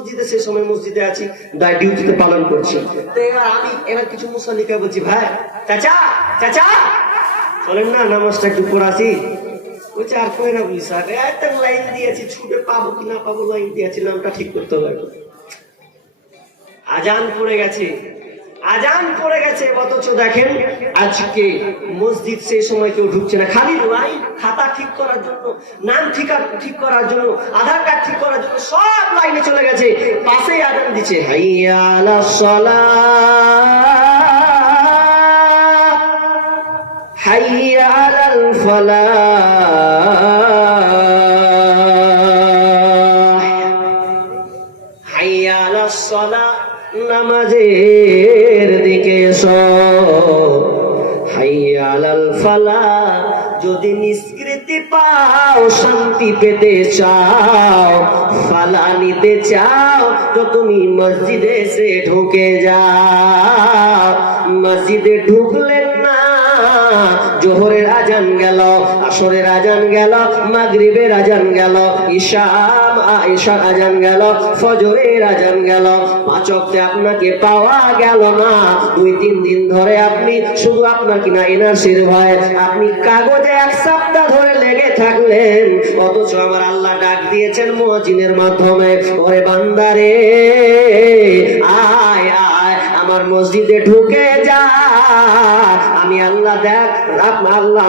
মসজিদে, সেই সময় মসজিদে আছি, ডিউটিতে পালন করছি। তো এবার কিছু মুসল্লিকে বলছি, ভাই চাচা চাচা চলেন না নামাজটা একটু পড়াছি। বলছে আর কই না বুঝি স্যার, একটা লাইন দিয়েছি, ছুটে পাবো কি না পাবো লাইন দিয়েছি, নামটা ঠিক করতে হবে। আজান পড়ে গেছে, আজান পড়ে গেছে, অথচ দেখেন আজকে মসজিদ সেই সময় কেউ ঢুকছে না। খালি লাইন, খাতা ঠিক করার জন্য, নাম ঠিক করার জন্য, আধার কার্ড ঠিক করার জন্য সব লাইনে চলে গেছে। পাশেই আজান দিচ্ছে, হাইয়া আলাস সালাহ হাইয়া আলাল ফালাহ হাইয়া আলাস সালাহ, নামাজের দিকে এসো, হাইয়া আলাল ফালাহ। যদি নিষ্কৃতি পাও, শান্তি পেতে চাও, ফালা নিতে চাও, তো তুমি মসজিদে এসে ঢুকে যাও। মসজিদে ঢুকলেন না, জোহরের আজান গেল, আসরের আজান গেল, মাগরিবের আজান গেল, ঈশার আজান গেল, ফজরের আজান গেল, 5 ওয়াক্তে আপনাকে পাওয়া গেল না। 2-3 দিন ধরে আপনি শুধু আপনার কিনা এনআরসির ভয় আপনি কাগজে 1 সপ্তাহ ধরে লেগে থাকলেন, অথচ আমার আল্লাহ ডাক দিয়েছেন মুয়াজ্জিনের মাধ্যমে, ওরে বান্দারে আয় আয় আমার মসজিদে ঢুকে যা। আমি আল্লাহ দেখ, আল্লাহ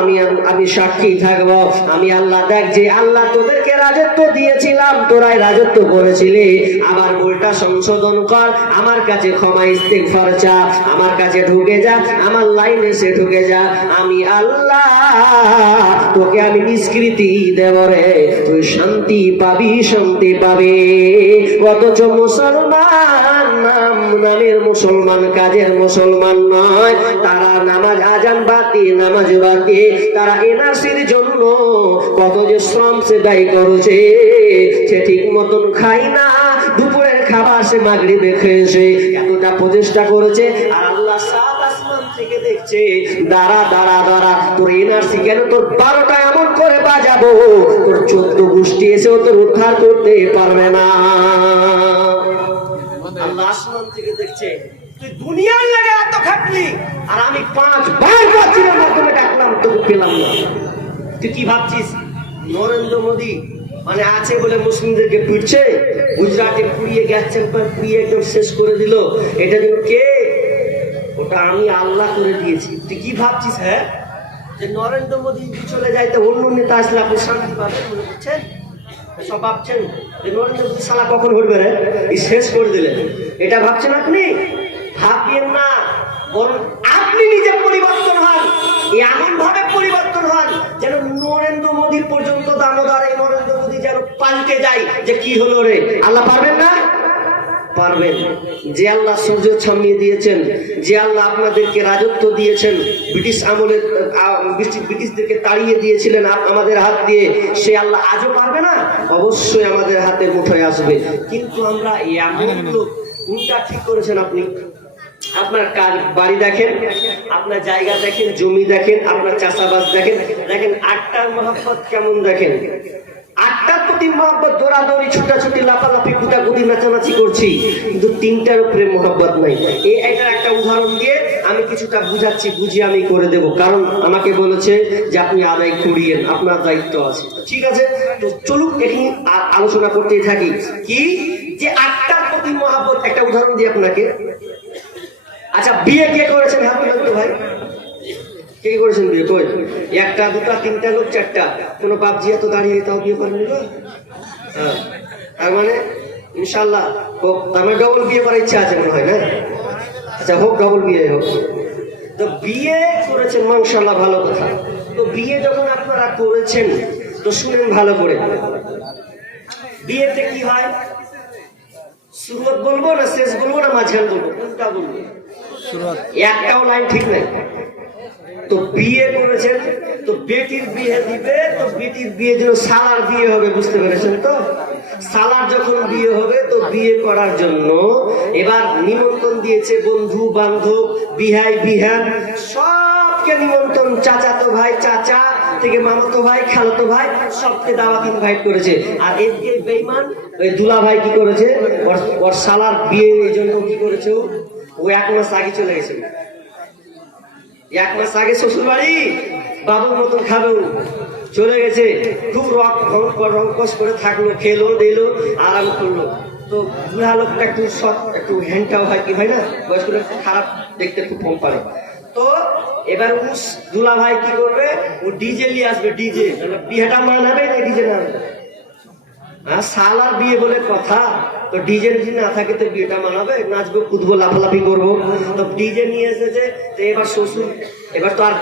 আমি সাক্ষী থাকবো, আমি আল্লাহ দেখ যে আল্লাহ তোদেরকে রাজত্ব দিয়েছিলাম, তোরাই রাজত্ব করেছিলি, আবার ভুলটা সংশোধন কর, আমার কাছে ক্ষমা ইস্তিগফার চা, আমার কাছে ঢুকে যা, আমার লাইনে সে ঢুকে যা। আমি আল্লাহ তোকে আমি নিষ্কৃতি দেব রে, তুই শান্তি পাবি, শান্তি পাবি। অথচ মুসলমান নামের মুসলমান, কাজের মুসলমান নয়, তারা নামাজ আজান বাতি, নামাজ বাতি, তারা এনআরসির জন্য কত যে শ্রম সে দায়ী করেছে, সে ঠিক মতন খাই না, দুপুরের খাবার সে মাগরিবে খেয়েছে, এতটা প্রচেষ্টা করেছে, আর আল্লাহ সাত আসমান থেকে দেখছে, দাঁড়া দাঁড়া দাঁড়া, তোর এনআরসি কেন তোর 12টা এমন করে বাজাবো, তোর 14 গোষ্ঠী এসেও তোর উদ্ধার করতে পারবে না। আল্লাহ আসমান থেকে দেখছে, তুই দুনিয়ার লাগে এত খাটলি, আর আমি 5 বার ওয়াজিবের মাধ্যমে ডাকলাম, তোকে পেলাম না। তুই কি ভাবছিস নরেন্দ্র মোদী মানে আছে বলে মুসলিমদেরকে পিটছে? গুজরাটে পুড়িয়ে গেছে, পুড়িয়ে একদম শেষ করে দিল, এটা যেন কে? ওটা আমি আল্লাহ করে দিয়েছি। তুই কি ভাবছিস হ্যাঁ, যে নরেন্দ্র মোদী চলে যায় তো অন্য নেতা আসলে আপনি শান্তি পাবেন মনে করছেন? সব ভাবছেন যে নরেন্দ্র মোদী সালা কখন ঘটবে রে, এই শেষ করে দিলেন, এটা ভাবছেন আপনি? ভাববেন না, বরং আপনি নিজে পরিবর্তন হন, এমন ভাবে পরিবর্তন হন যেন নরেন্দ্র মোদী পর্যন্ত দামোদর, এই নরেন্দ্র মোদী যেন পাল্টে যায় যে কি হলো রে। আল্লাহ পারবেন না? পারবেন। যে আল্লাহ সূর্য ছামিয়ে দিয়েছেন, যে আল্লাহ আপনাদেরকে রাজত্ব দিয়েছেন, ব্রিটিশ আমলে ব্রিটিশদেরকে তাড়িয়ে দিয়েছিলেন আমাদের হাত দিয়ে, সে আল্লাহ আজও পারবে না? অবশ্যই আমাদের হাতে মুঠোয় আসবে। কিন্তু আমরা এমন লোক, কোনটা ঠিক করেছেন আপনি? আপনার বাড়ি দেখেন, আপনার জায়গা দেখেন, জমি দেখেন, আপনার চাষাবাস দেখেন, দেখেন 8টার মহব্বত কেমন দেখেন, 8টার প্রতি মহব্বত, দৌড়াদৌড়ি, ছুটাছুটি, লাফালাফি, কুটাকুটি, নাচানাচি করছি, কিন্তু 3টার উপরে মহব্বত নাই। এটার একটা উদাহরণ দিয়ে আমি কিছুটা বুঝাচ্ছি, বুঝিয়ে আমি করে দেব, কারণ আমাকে বলেছে যে আপনি আদায় করিয়েন, আপনার দায়িত্ব আছে। ঠিক আছে, তো চলুক এখানে আলোচনা করতেই থাকি। কি যে 8টার প্রতি মহব্বত, একটা উদাহরণ দিই আপনাকে। আচ্ছা, বিয়ে কে করেছেন? হ্যাঁ বলেন তো ভাই, কে করেছেন বিয়ে? কই 1টা 2টা 3টা লোক, 4টা, কোনো বাপজি এত দাঁড়িয়ে তাও বিয়ে করেনি গো? হ্যাঁ, তার মানে ইনশাল্লাহ হোক, তার মানে ডবল বিয়ে করার ইচ্ছা আছে মনে হয় না? আচ্ছা হোক, ডবল বিয়ে হোক। তো বিয়ে করেছেন মাশাআল্লাহ, ভালো কথা। তো বিয়ে যখন আপনারা করেছেন, তো শুনেন ভালো করে, বিয়েতে কি হয়? শুরুয়াত বলবো না শেষ বলবো না মাঝখান বলবো, কোনটা বলবো? একটাও লাইন ঠিক নাই। তো বিয়ে করেছেন, তো বেটির বিয়ে দিবে, তো বেটির বিয়ে যেন সালার বিয়ে হবে, বুঝতে পেরেছেন তো? সালার যখন বিয়ে হবে, তো বিয়ে করার জন্য এবার নিমন্ত্রণ দিয়েছে বন্ধু বান্ধব, বিহাই বিহান, সবকে নিমন্ত্রণ, চাচাতো ভাই চাচা, থেকে মামাতো ভাই খালাতো ভাই সবকে দাওয়াত ইনভাইট করেছে। আর এদিকে বেঈমান ওই দুলা ভাই কি করেছে, ওর শালার বিয়ে এই জন্য কি করেছে, ও 1 মাস আগে চলে গেছে। 1 মাস আগে শ্বশুর বাড়ি বাবুর মতন খাবে, চলে গেছে। খুব রঙ্কস করে থাকলো, খেলো দিলো, আরাম করলো। তো বুড়া লোকটা একটু একটু হ্যান্ডটাও হয়, কি হয় না, বয়স্ক লোক খারাপ দেখতে, একটু কম পারে। তো এবার দুলা ভাই কি করবে, ও ডিজে নিয়ে আসবে। ডিজে বিয়েটা মানাবে না, ডিজে না শালার বিয়ে বলে কথা। তো ডিজে যদি না থাকে তো বিয়েটা মানাবে, নাচবো কুদবো লাফালাফি করবো। তো ডিজে নিয়ে এসেছে। তো এবার শ্বশুর এবার তো আর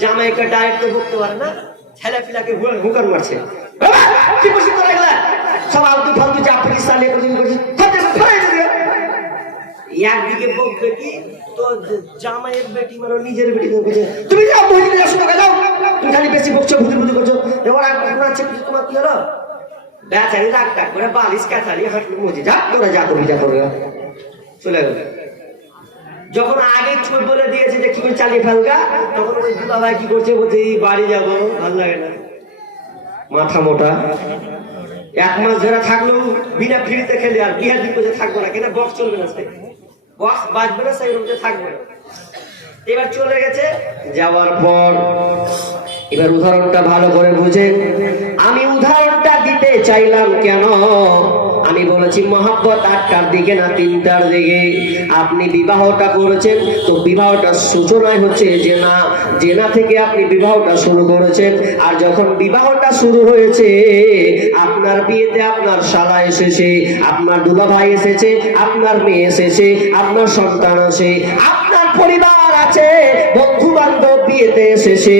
জামাইকে ডাইরেক্ট তো বকতে পারে না, ছেলে পিলাকে হুকার মারছে, কি বসে করে গেলা সব আলতু ফালতু চাপড়ি সালিয়ে করছে। একদিকে বকবে কি, তো জামাইয়ের বেটি মানে নিজের বেটি বলছে, তুমি যাও মহিলা শুনে গেল, তুমি খালি বেশি বকছো, ভুতি ভুতি করছো। এবার আছে তোমার কি হলো, বেচারি রাগ টাক করে বালিশ কাছারি হাঁটলো, মজি যা তোরা যা করবি যা করবি, চলে গেল। যখন আগে চুল বলে দিয়েছে যে কি করে চালিয়ে ফেলগা, তখন ওই দুলা ভাই কি করছে, বলছে বাড়ি যাবো, ভালো লাগে না, মাথা মোটা। 1 মাস ধরে থাকলো বিনা ফ্রিতে খেলে, আর বিহার দিন বসে থাকবো না, কেন বক্স চলবে না, বক্স বাজবে না, সেই রুমে থাকবে না। এবার চলে গেছে, যাওয়ার পর এবার উদাহরণটা ভালো করে বুঝেন। আমি উদাহরণটা দিতে চাইলাম কেন, আমি বলেছি মহব্বত 8টার দিকে না 3টার দিকে আপনি বিবাহটা করেছেন। তো বিবাহটা সূচনায় হচ্ছে জেনা, জেনা থেকে আপনি বিবাহটা শুরু করেছেন। আর যখন বিবাহটা শুরু হয়েছে, আপনার বিয়েতে আপনার শালা এসেছে, আপনার দুলা ভাই এসেছে, আপনার মেয়ে এসেছে, আপনার সন্তান আছে, আপনার পরিবার আছে, বন্ধু বান্ধব বিয়েতে এসেছে,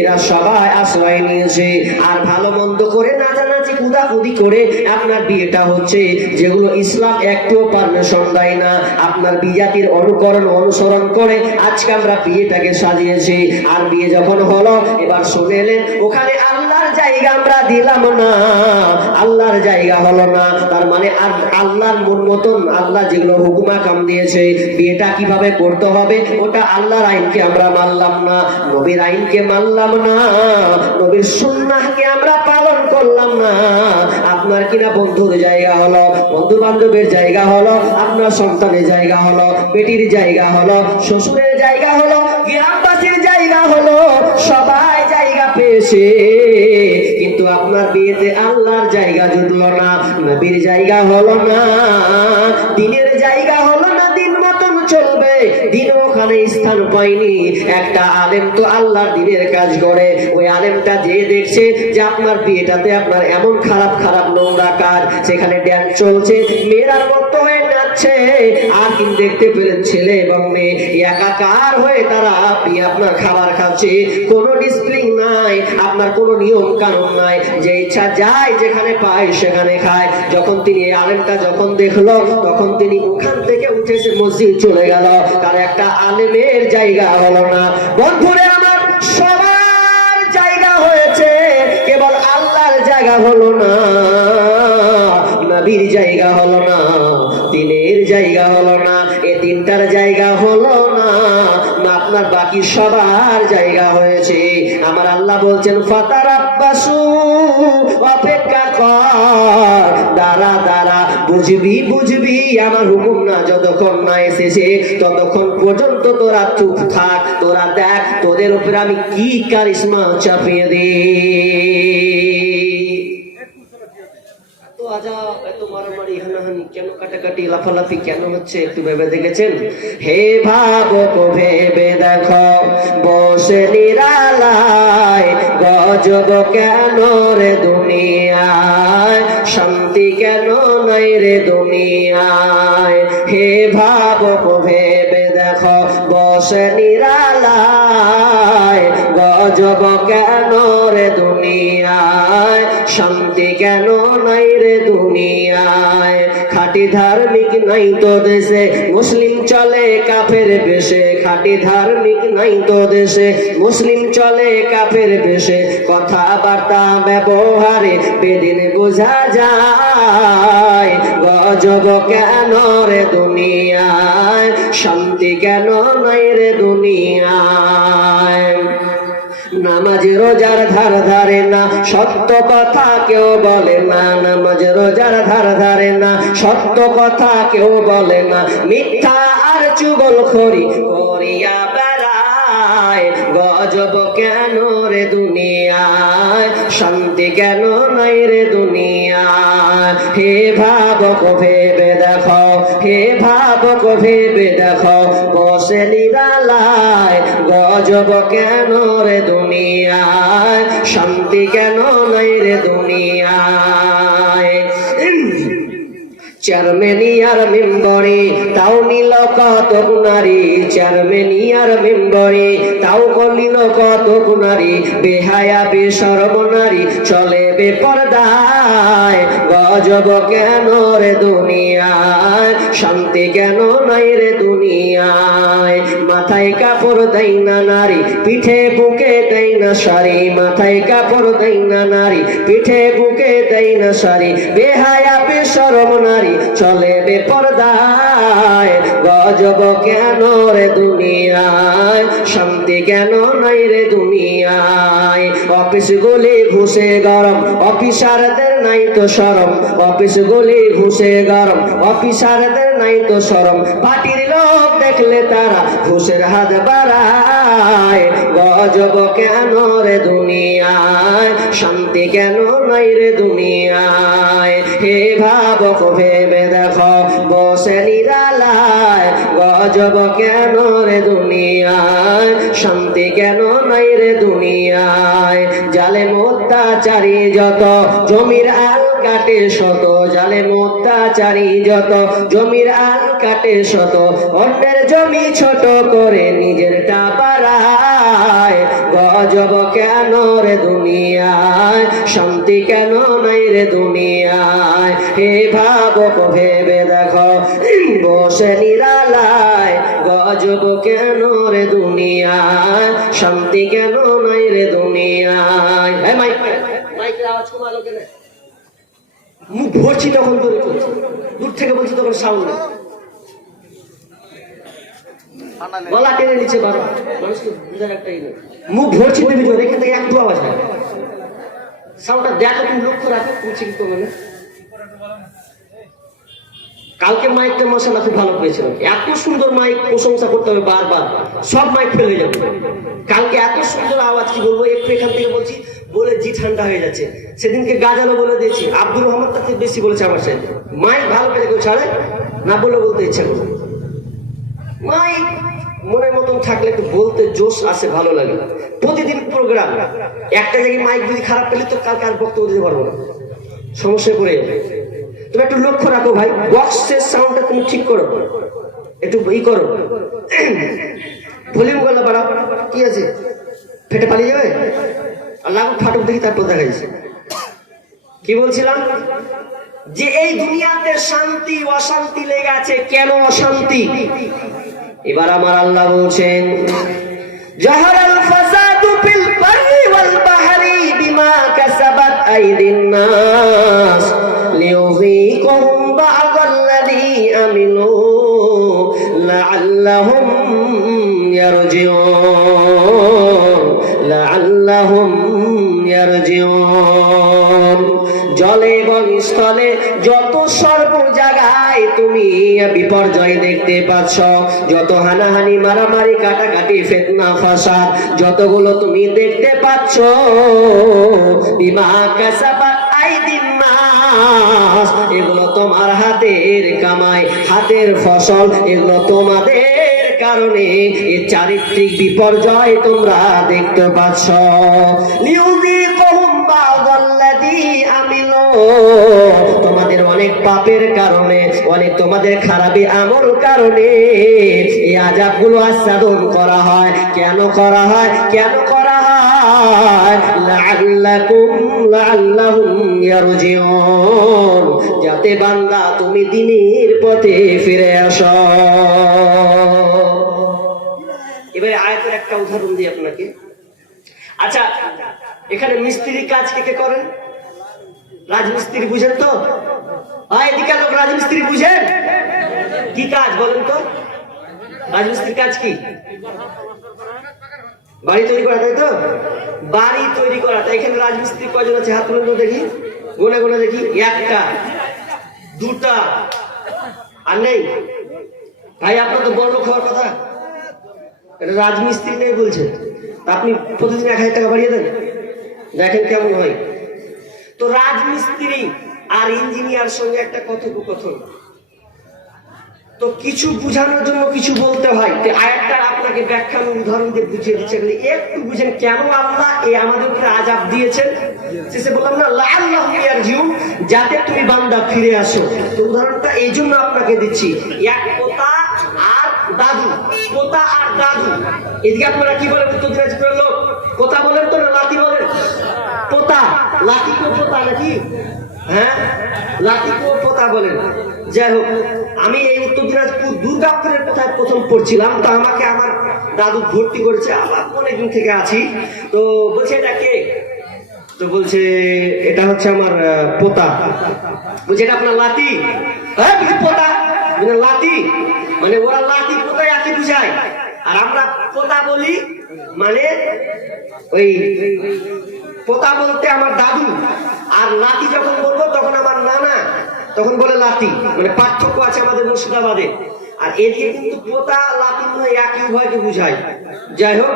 এরা সবাই আশ্রয় নিয়েছে। আর ভালো মন্দ করে নাচানাচি কুদাকুদি করে আপনার বিয়েটা হচ্ছে, যেগুলো ইসলাম একটুও পারমিশন দেয় না। আপনার বিজাতির অনুসরণ করে আজকে আমরা বিয়েটাকে সাজিয়েছি। আর বিয়ে যখন হলো, এবার শুনেলেন ওখানে আল্লাহর জায়গা আমরা দিলাম না, আল্লাহর জায়গা হলো না। তার মানে আল্লাহর মন মতন আল্লাহ যেগুলো হুকুম আকাম দিয়েছে, বিয়েটা কিভাবে করতে হবে, ওটা আল্লাহর আইনকে আমরা মানলাম না, নবীর আইনকে মানলাম না, নবীর সুন্নাহকে আমরা পালন করলাম না। আপনার কিনা বন্ধুর জায়গা হলো, বন্ধু বান্ধবের জায়গা হলো, আপনার সন্তানের জায়গা হলো, বেটির জায়গা হলো, শ্বশুরের জায়গা হলো, গ্রামবাসীর জায়গা হলো, সবাই জায়গা পেয়েছে। কিন্তু আপনার বিয়েতে আল্লাহর জায়গা জুটলো না, নবীর জায়গা হলো না, দিনের জায়গা হলো না, দিন মতন চলবে, দিন ওখানে স্থান পায়নি। একটা আলেম তো আল্লাহর দিনের কাজ করে, ওই আলেমটা যে দেখছে যে আপনার বিয়েটাতে আপনার এমন খারাপ খারাপ নোংরা কাজ, সেখানে ড্যান্স চলছে, মেয়েরার মতো হয়ে নাচছে, আর কিন্তু দেখতে পেলেন ছেলে এবং মেয়ে একাকার হয়ে তারা আপনার খাবার খাচ্ছে, কোনো ডিসিপ্লিন নাই, আপনার কোনো নিয়ম কানুন নাই, যে ইচ্ছা যায় যেখানে পায় সেখানে খায়। যখন তিনি এই আলেমটা যখন দেখলো, তখন তিনি ওখান থেকে উঠেছে মসজিদ চলে গেল। তার একটা আলেমের জায়গা হলো না। বন্ধুরে আমার, সবার জায়গা হয়েছে, কেবল আল্লাহর জায়গা হলো না, নবীর জায়গা হলো না, দিনের জায়গা হলো না, এই 3টার জায়গা হলো না, আপনার বাকি সবার জায়গা হয়েছে। আমার আল্লাহ বলছেন ফাতারাব্বাসু, অপেক্ষা কর, দাঁড়া দাঁড়া, বুঝবি বুঝবি, আমার হুকুম না যতক্ষণ না এসেছে ততক্ষণ পর্যন্ত তোরা চুপ থাক, তোরা দেখ তোদের উপরে আমি কি কারিশমা চাপিয়ে দিই। কেন কাটাকাটি লাফালাফি কেন হচ্ছে, একটু ভেবে দেখেছেন? হে ভাবক ভেবে দেখো, বসে নিরালায় গজব কেন রে দুনিয়ায়, শান্তি কেন নাই রে দুনিয়ায়। হে ভাবক ভেবে দেখো, বসে নিরালায় গজব কেন রে দুনিয়ায়, শান্তি কেন নাই রে দুনিয়ায়। খাঁটি ধার্মিক নাই তো দেশে, মুসলিম চলে কাফের বেশে, খাঁটি ধার্মিক নাই তো দেশে, মুসলিম চলে কাফের বেশে, কথাবার্তা ব্যবহারে বেদিন বোঝা যায়। গজব কেন রে দুনিয়ায়, শান্তি কেন নাই রে দুনিয়ায়। নামাজ রোজার ধার ধারে না, সত্য কথা কেউ বলে না। নামাজ রোজার ধার ধারে না, সত্য কথা কেউ বলে না। মিথ্যা আর চুগলখড়ি করিয়া বেড়ায়। গজব কেন রে দুনিয়ায়, শান্তি কেন নাই রে দুনিয়ায়। হে ভাবক ভেবে দেখো, হে ভাবক ভেবে দেখো, বসে নিরালায়। গজব কেন রে দুনিয়ায়, শান্তি কেন নাই রে দুনিয়ায়। চেয়ারম্যানিয়ার মেম্বরে তাও নিল কতক নারী। চেয়ারম্যানিয়ার মেম্বরে তাও নিল কতক নারী। বেহায়া বেশরম নারী চলে বেপরদায়। গজব কেন রে দুনিয়ায়, শান্তি কেন নাই রে দুনিয়ায়। মাথায় কাপড় দেয় না নারী, পিঠে বুকে দেয় না শাড়ি। মাথায় কাপড় দেয় না নারী, পিঠে বুকে দেয় না শাড়ি। বেহায়া বেশরম নারী চলে বেপরদায়। গজব কেন রে দুনিয়ায়, শান্তি কেন নাই রে দুনিয়ায়। অফিস গুলি ঘুষে গরম, অফিসারদের নাই তো শরম। অফিস গুলি ঘুষে গরম, অফিসারদের নাই তো শরম। পার্টির লোক দেখলে তারা ঘুষের হাত বাড়ায়। গজব কেন রে দুনিয়ায়, শান্তি কেন নাই রে দুনিয়ায়। হে ভাবক ভেবে দেখো, বসে নিরালায়। গজব কেন রে দুনিয়ায়, শান্তি কেন নাই রে দুনিয়ায়। জালেম অত্যাচারী যত, জমির আল কাটে শত। জালেম অত্যাচারী যত, জমির আল কাটে শত। অন্যের জমি ছোট করে নিজেরটা বাড়ায়। গজব কেন রে দুনিয়ায়, শান্তি কেন নাই রে দুনিয়ায়। হে ভাবক ভেবে দেখো, বসে নিরালায়। গজব কেন রে দুনিয়ায়, শান্তি কেন নাই রে দুনিয়ায়। মাইকের আওয়াজ কমালো কেন? মুখ ভরছি তখন ধরে করছি, দূর থেকে বলছি তখন সাউন্ড। গলা টেনে নিচে বারো, মানুষকে বুঝার একটাই নেই। মুখ ভরছি তুমি ধরে, এখান থেকে একটু আওয়াজ হয়। সাউন্ডটা দেখো, তুমি লক্ষ্য রাখো, তুমি ঠিক করবে না। কালকে মাইকটা মশালা খুব ভালো পেয়েছিলাম। এত সুন্দর মাইক, প্রশংসা করতে হবে বারবার, সব মাইক ফেল হয়ে যাবে। কালকে এত সুন্দর আওয়াজ, কি বলবো, একটু এখান থেকে বলছি বলে জি ঠান্ডা হয়ে যাচ্ছে। সেদিনকে গাজালো বলে দিয়েছি, আব্দুল রহমান তার থেকে বেশি বলেছে আমার সাথে। মাইক ভালো পেলে কেউ ছাড়ে না, বলে বলতে ইচ্ছা করবে। মাইক মনের মতন থাকলে একটু বলতে জোশ আসে, ভালো লাগে। প্রতিদিন প্রোগ্রাম, একটা জায়গায় মাইক যদি খারাপ পেলে তো কালকে আর বক্তব্য দিতে পারবো না, সমস্যায় পড়ে যাবে। তুমি একটু লক্ষ্য রাখো ভাই, বক্সের সাউন্ডটা তুমি ঠিক করো, একটু ই করো, ভলিউম গলা বাড়াও। কি আছে, ফেটে পালিয়ে যাবে? আল্লাহ ফাটক দেখি, তারপর দেখা যাচ্ছে। কি বলছিলাম, যে এই দুনিয়াতে শান্তি অশান্তি লেগে আছে। কেন অশান্তি? এবার আমার আল্লাহ বলছেন, জাহারাল ফাসাদু ফিল বাররি ওয়াল বাহরি বিমা কাসাবাত আইদিন নাস লিয়ুযীকুহুম বা'দাল্লাযী আমিলু লাআল্লাহুম ইয়ারজিউন, লাআল্লাহুম ইয়ারজিউন। জলে এবং স্থলে যত সর্ব জায়গায় তুমি বিপর্যয় দেখতে পাচ্ছ, যত হানাহানি মারামারি কাটাকাটি ফিতনা ফাসাদ যতগুলো তুমি দেখতে পাচ্ছ, বিমা কাসাবাত আইদিন নাস, এগুলো তোমার হাতের কামাই, হাতের ফসল। এগুলো তোমাদের কারণে এই চারিত্রিক বিপর্যয় তোমরা দেখতে পাচ্ছ। লিয়ুযীকুহুম বা'দাল্লাযী আমিলু, তোমাদের অনেক পাপের কারণে, অনেক তোমাদের খারাপি আমল কারণে এই আযাবগুলো আস্বাদন করা হয়। কেন করা হয়? কেন করা হয়? লাআল্লাহুম ইয়ারজিউন, যাতে বান্দা তুমি দ্বীনের পথে ফিরে আসো। এবারে আয়াতের একটা উদাহরণ দিই আপনাকে। আচ্ছা, এখানে মিস্ত্রির কাজ কে কে করেন? রাজমিস্ত্রি বুঝেন তো? এদিকে লোক রাজমিস্ত্রি বুঝেন? কি কাজ বলেন তো? রাজমিস্ত্রির কাজ কি? বাড়ি তৈরি করা, তাই তো? বাড়ি তৈরি করা। এখানে রাজমিস্ত্রি কয়জন আছে? হাত তুলে তো দেখি, গোনা গোনা দেখি। একটা, দুটা, আর নেই? ভাই আপনার তো বড় লোক হওয়ার কথা, এটা রাজমিস্ত্রি নেই বলছে। আপনি প্রতিদিন 1000 টাকা বাড়িয়ে দেন, দেখেন কেমন হয়। তো রাজমিস্ত্রি আর ইঞ্জিনিয়ার সঙ্গে একটা কথোপকথন। তো কিছু বুঝানোর জন্য কিছু বলতে হয়। আয়াতটা আপনাকে ব্যাখ্যা উদাহরণ দিয়ে বুঝিয়ে দিচ্ছে, একটু বুঝেন কেন আল্লাহ এই আমাদেরকে আযাব দিয়েছেন। শেষে বললাম না লাআল্লাহুম ইয়ারজিউন, যাতে তুমি বান্দা ফিরে আসো। তো উদাহরণটা এই জন্য আপনাকে দিচ্ছি, এক পোতা আর দাদু। পোতা আর দাদু, এদিকে আপনারা কি বলেন? উত্তর দিনাজপুরের লোক পোতা বলেন তো না লাতি বলেন? পোতা, লাতি কো পোতা নাকি? হ্যাঁ, লাতি কো পোতা বলেন। যাই হোক, আমি এই উত্তর দিনাজপুর দুর্গাপুরের কোথায় প্রথম পড়ছিলাম, তো আমাকে আমার দাদু ভর্তি করেছে, আমার অনেকদিন থেকে আছি। তো বলছে এটা কে? তো বলছে এটা হচ্ছে আমার পোতা। বলছে এটা আপনার লাতি? হ্যাঁ পোতা লাতি, মানে ওরা লাতি পোতা একই বুঝায়, আর আমরা পোতা বলি মানে ওই পোতা বলতে আমার দাদু, আর লাতি যখন বলবো তখন আমার নানা, তখন বলে লাতি। মানে পার্থক্য আছে আমাদের মুর্শিদাবাদে। আর এদিকে কিন্তু পোতা লাতি একই উভয়কে বুঝায়। যাই হোক,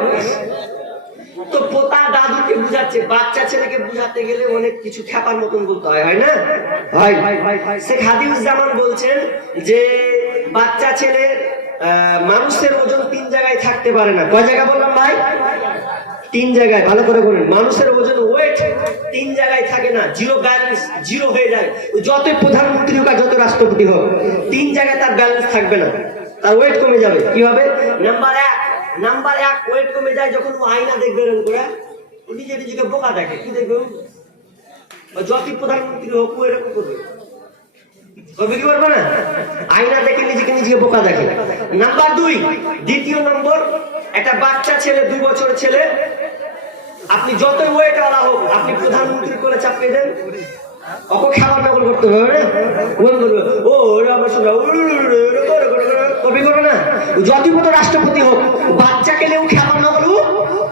তো পোতা দাদুকে বুঝাচ্ছে, বাচ্চা ছেলেকে বুঝাতে গেলে অনেক কিছু খেপার মতন বলতে হয়, হয় না? হয়। শেখ হাদিউজ্জামান বলছেন যে বাচ্চা ছেলে মানুষের ওজন 3 জায়গায় থাকতে পারে না। কয় জায়গা বললাম ভাই? 3 জায়গায়। ভালো করে বলেন, মানুষের ওজন ওয়েট 3 জায়গায় থাকে না, জিরো ব্যালেন্স, জিরো হয়ে যায়। যতই প্রধানমন্ত্রী হোক আর যত রাষ্ট্রপতি হোক, 3 জায়গায় তার ব্যালেন্স থাকবে না, তার ওয়েট কমে যাবে। কিভাবে? নাম্বার এক ওয়েট কমে যায় যখন ও আয়না দেখবে, এরকম করে ও নিজেকে বোকা দেখে। কি দেখবে? যতই প্রধানমন্ত্রী হোক ও এরকম করবে, কি করবে না? আয়না দেখে নিজেকে বোকা দেখে। নাম্বার 2, দ্বিতীয় নম্বর, একটা বাচ্চা ছেলে, 2 বছরের ছেলে, আপনি যতই ওয়েট ওয়ালা হোক, আপনি প্রধানমন্ত্রী করে চাপিয়ে দেন, ওকে খাবার নকল করতে হবে। ও আমার শোনা কপি করবে না। যতই কত রাষ্ট্রপতি হোক, বাচ্চা কেলেও খাবার নকল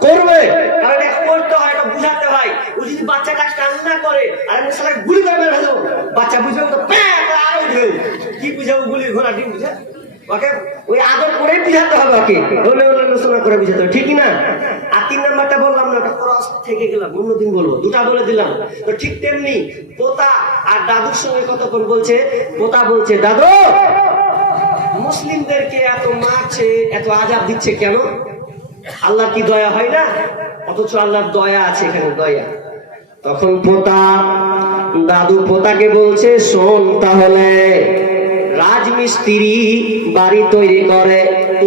করবে, কারণ এটা করতে হয়, এটা বুঝাতে হয়। ও যদি বাচ্চাটা কান্না করে আর আমি শালা গুলি করে মেরে দেবো, বাচ্চা বুঝবে তো আরো দেবে। কি বুঝাবো? গুলির ঘোড়া ডিম বুঝা, ওকে ওই আদর করে বুঝাতে হবে, ওকে ওলে আলোচনা করে বুঝাতে হবে, ঠিক না? আর 3 নাম্বারটা বললাম না, ওটা ক্রস থেকে গেলাম, অন্যদিন বলবো, 2টা বলে দিলাম। তো ঠিক তেমনি পোতা আর দাদুর সঙ্গে কতক্ষণ বলছে, পোতা বলছে দাদু মুসলিমদেরকে এত মারছে, এত আযাব দিচ্ছে কেন? আল্লাহ কি দয়া হয় না? অথচ আল্লাহর দয়া আছে, এখানে দয়া। তখন দাদু পোতাকে বলছে, শোন তাহলে, রাজমিস্ত্রি বাড়ি তৈরি করে,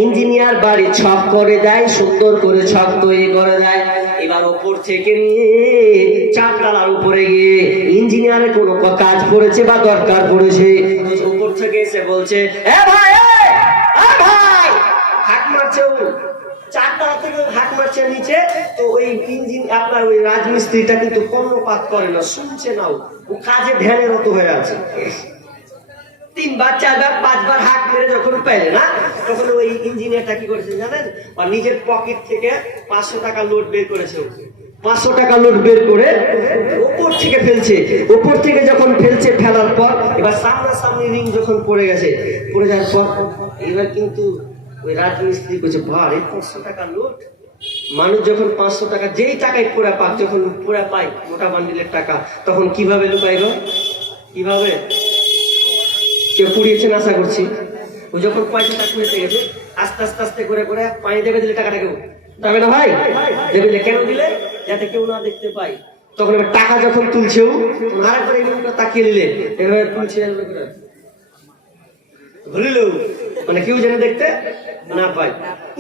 ইঞ্জিনিয়ার বাড়ি ছক করে দেয়, সুন্দর করে ছক তৈরি করে দেয়। এবার উপর থেকে নিয়ে 4 তলার উপরে গিয়ে ইঞ্জিনিয়ারের কোনো কাজ পড়েছে বা দরকার পড়েছে, উপর থেকে এসে বলছে এ ভাই, হাঁক মারছে, ও 4 তলা থেকে হাঁক মারছে নিচে। তো ওই আপনার ওই রাজমিস্ত্রিটা কিন্তু কর্ণপাত করে না, শুনছে না, ও কাজে ধ্যানরত হয়ে আছে। 3 বার 4 বার 5 বার হাঁক মেরে যখন পেলে না, তখন ওই ইঞ্জিনিয়ারটা কি করেছে জানেন? আর নিজের পকেট থেকে 500 টাকা নোট বের করেছে। 500 টাকা নোট বের করে উপর থেকে ফেলছে। উপর থেকে যখন ফেলছে, ফেলার পর এবার সামনাসামনি রিং যখন পড়ে গেছে, পড়ে যাওয়ার পর এবার কিন্তু ওই রাজমিস্ত্রি বলছে, ভাই 500 টাকা নোট। মানুষ যখন 500 টাকা যেই টাকায় পোড়া পাক, যখন পোড়া পায় মোটা বান্ডিলের টাকা, তখন কিভাবে লুকাইল? কিভাবে? কেউ পুড়িয়েছেন আশা করছি। ও যখন পয়সাটা কুড়িতে গেছে, আস্তে আস্তে আস্তে করে করে পানি দেবে দিলে টাকাটা কেউ যাবে না ভাই, দেবে দিলে। কেন দিলে? যাতে কেউ না দেখতে পায়। তখন এবার টাকা যখন তুলছেও, আরেকবার এগুলো তাকিয়ে নিলে, এভাবে তুলছে, মানে কেউ যেন দেখতে না পায়।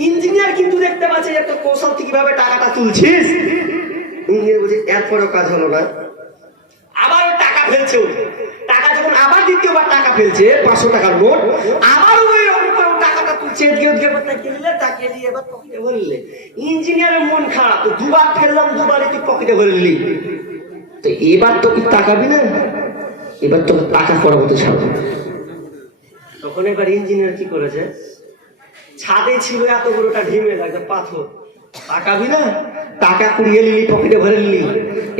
ইঞ্জিনিয়ার কিন্তু দেখতে পাচ্ছে যে তোর কৌশল কিভাবে টাকাটা তুলছিস। ইঞ্জিনিয়ার বলছে এরপরেও কাজ হলো না, আবার টাকা ফেলছে। টাকা যখন আবার দ্বিতীয়বার টাকা ফেলছে, 500 টাকার নোট, আবার ওই টাকাটা তুলছে, তাকিয়ে দিয়ে এবার পকেটে ভরলে। ইঞ্জিনিয়ারের মন খারাপ, তো 2 বার ফেললাম, 2 বারই তুই পকেটে ভরলি, তো এবার তো কি তাকাবি না? এবার তো টাকা পরবর্তী ছাড়বে। তখন এবার ইঞ্জিনিয়ার কি করেছে, ছাদে ছিল এত বড়টা ঢিমে একটা পাথর, তাকাবি না, টাকা কুড়িয়ে নিলি, পকেটে ভরে নিলি,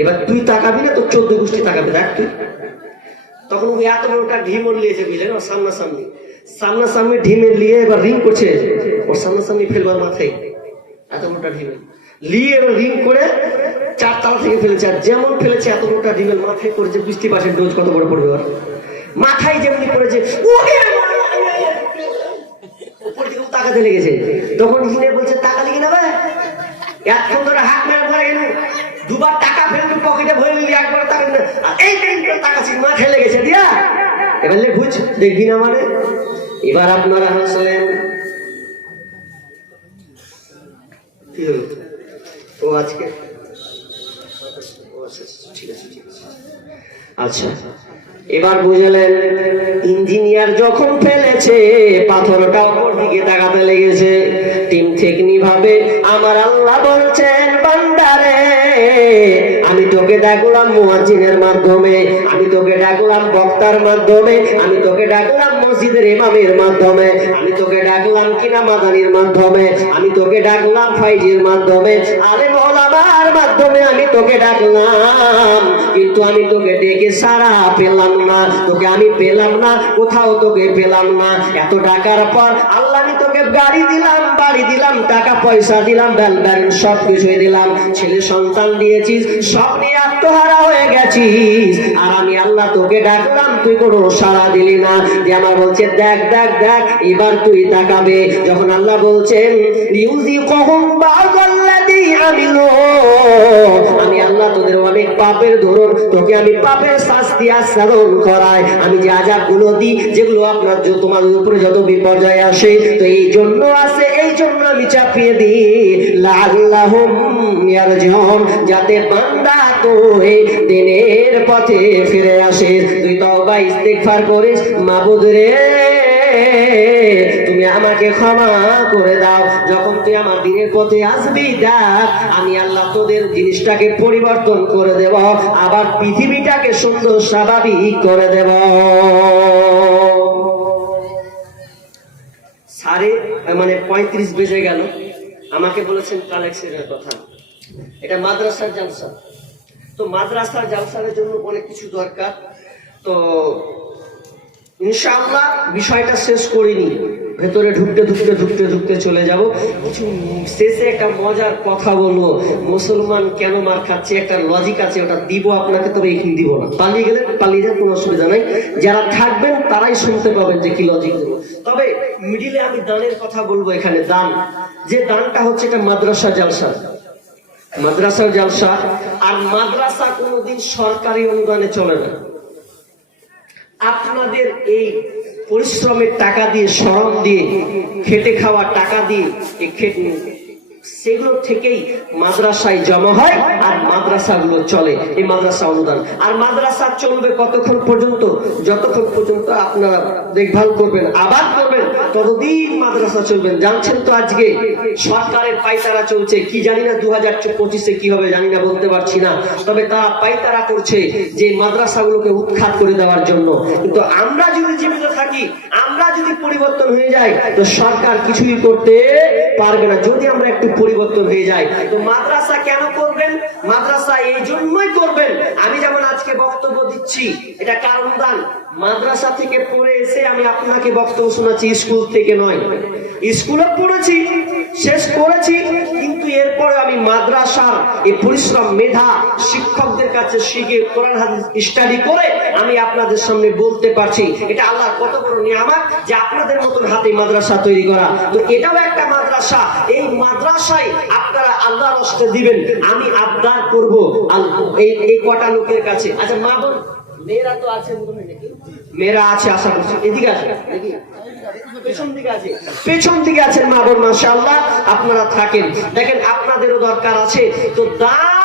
এবার তুই তাকাবি না, তোর 14 গোষ্ঠী তাকাবি, দেখ তুই। তখন ওই এত বড়টা ঢিমর লিয়েছে বুঝলেন, ওর সামনাসামনি ঢিমের লিয়ে এবার রিং করছে, ওর সামনাসামনি ফেলবার মাথায় এত বড়টা ঢিমে লিয়ে এবার রিং করে 4 তালা থেকে ফেলেছে। আর যেমন ফেলেছে এত বড়টা ঢিমের মাথায় পড়েছে, বুঝতে পারছেন ডোজ কত বড় পড়বে ওর মাথায়, যেমনি পড়েছে উপর দিকে তাকাতে লেগেছে। তখন ইঞ্জিনিয়ার বলছে টাকা লিখে নেবে, এতক্ষণ ধরে হাত মেরে ভরে গেল, দুবার টাকা ফেলবি পকেটে ভরে নিলি, একবার টাকা না, এই টাকা ছিল মাথায় লেগেছে দিয়া, এবার বুঝ দেখবি না মানে। এবার আপনারা হাসলেন, কি হলো ও আজকে, ঠিক আছে ঠিক আছে, আচ্ছা এবার বুঝলেন ইঞ্জিনিয়ার যখন ফেলেছে পাথরটা উপর দিকে তাকাতে লেগেছে, টিম টেকনি ভাবে আমার আল্লাহ বলছেন বান্দারে আমি তোকে ডাকলাম মুয়াজ্জিনের মাধ্যমে, আমি তোকে ডাকলাম বক্তার মাধ্যমে, আমি তোকে ডাকলাম মসজিদের ইমামের মাধ্যমে, আমি তোকে ডাকলাম কিনা মাদানির মাধ্যমে, আমি তোকে ডাকলাম ফাইজির মাধ্যমে, আলেম ওলামার মাধ্যমে আমি তোকে ডাকলাম, কিন্তু আমি তোকে ডেকে সারা পেলাম না, তোকে আমি পেলাম না, কোথাও তোকে পেলাম না। এত টাকার পর আল্লাহ আমি তোকে গাড়ি দিলাম, বাড়ি দিলাম, টাকা পয়সা দিলাম, ব্যালেন্স সব কিছুই দিলাম, ছেলে সন্তান দিয়েছিস, সব নিয়ে আত্মহারা হয়ে গেছিস, আর আমি আল্লাহ তোকে ডাকলাম তুই কোনো সাড়া দিলি না। যে আমার বলছে দেখ দেখ দেখ, এবার তুই তাকাবে। যখন আল্লাহ বলছেন আমি আল্লাহ তোদের অনেক পাপের ধরুন, তোকে আমি পাপের শাস্তি আস্বাদন করাই, আমি যে আযাব গুলো দিই, যেগুলো আপনার তোমার উপরে যত বিপর্যয় আসে, তো এই জন্য আসে, এই জন্য আমি চাপিয়ে দিই লাআল্লাহুম ইয়ারজিউন, যাতে বান্দা তো দিনের পথে ফিরে আসে। তুই তওবা ইস্তিগফার করিস, মাবুদ রে তুমি আমাকে ক্ষমা করে দাও, যখন তুই আমার দিনের পথে আসবি দেখ আমি আল্লাহ তোদের জিনিসটাকে পরিবর্তন করে দেব, আবার পৃথিবীটাকে সুন্দর স্বাভাবিক করে দেব। সাড়ে 35 বেজে গেল, আমাকে বলেছেন কালেকশনের কথা, এটা মাদ্রাসার জালসা, তো মাদ্রাসার জালসার জন্য অনেক কিছু দরকার, তো ইনশাআল্লাহ বিষয়টা শেষ করিনি, ভেতরে ঢুকতে চলে যাব। কিছু শেষে একটা মজার কথা বলবো, মুসলমান কেন মার খাচ্ছে, একটা লজিক আছে, ওটা দিব আপনাকে, তবে এখানে দিব না, পালিয়ে গেলে পালিয়ে যান, কোনো অসুবিধা নাই, যারা থাকবেন তারাই শুনতে পাবেন যে কি লজিক দেবো। তবে মিডিলে আমি দানের কথা বলবো, এখানে দান, যে দানটা হচ্ছে এটা মাদ্রাসার জালসা, আর মাদ্রাসা কোনোদিন সরকারি অনুদানে চলে না। আপনাদের এই পরিশ্রমের টাকা দিয়ে, শ্রম দিয়ে, খেটে খাওয়া টাকা দিয়ে, সেগুলো থেকেই মাদ্রাসায় জমা হয়, আর মাদ্রাসাগুলো চলে, এই মাদ্রাসা অনুদান। আর মাদ্রাসা চলবে কতক্ষণ পর্যন্ত? যতক্ষণ পর্যন্ত আপনারা দেখভাল করবেন, আবাদ করবেন, ততদিন মাদ্রাসা চলবেন। জানছেন তো আজকে সরকারের পাইতারা চলছে, কি জানি না 2025-এ কি হবে জানি না, বলতে পারছি না, তবে তারা পাইতারা করছে যে মাদ্রাসাগুলোকে উৎখাত করে দেওয়ার জন্য। কিন্তু আমরা যদি জীবিত থাকি, আমরা যদি পরিবর্তন হয়ে যাই, তো সরকার কিছুই করতে পারবে না, যদি আমরা একটু পরিবর্তন হয়ে যায়। তো মাদ্রাসা কেন করবেন? মাদ্রাসা এই জন্যই করবেন, আমি যেমন আজকে বক্তব্য দিচ্ছি, এটা কারণ দান, মাদ্রাসা থেকে পড়ে এসে আমি আপনাকে বক্তব্য শোনাচ্ছি, স্কুল থেকে নয়। স্কুলে পড়েছি, শেষ করেছি, কিন্তু এরপরে আমি মাদ্রাসার এই পরিশ্রম, মেধা, শিক্ষকদের কাছে শিখে কোরআন হাদিস স্টাডি করে আমি আপনাদের সামনে বলতে পারছি। এটা আল্লাহর কত বড় নিয়ামত যে আপনাদের মতন হাতে মাদ্রাসা তৈরি করা। তো এটাও একটা মাদ্রাসা, এই মাদ্রাসায় আপনারা আল্লাহর রাস্তায় দিবেন, আমি আবদার করব এই কটা লোকের কাছে। আচ্ছা মা বোন, মেয়েরা তো আছে, মেয়েরা আছে, আশা করছি এদিকে আছে, পেছন দিকে আছেন মা বোন, মাশাআল্লাহ আপনারা থাকেন, দেখেন আপনাদেরও দরকার আছে। তো দান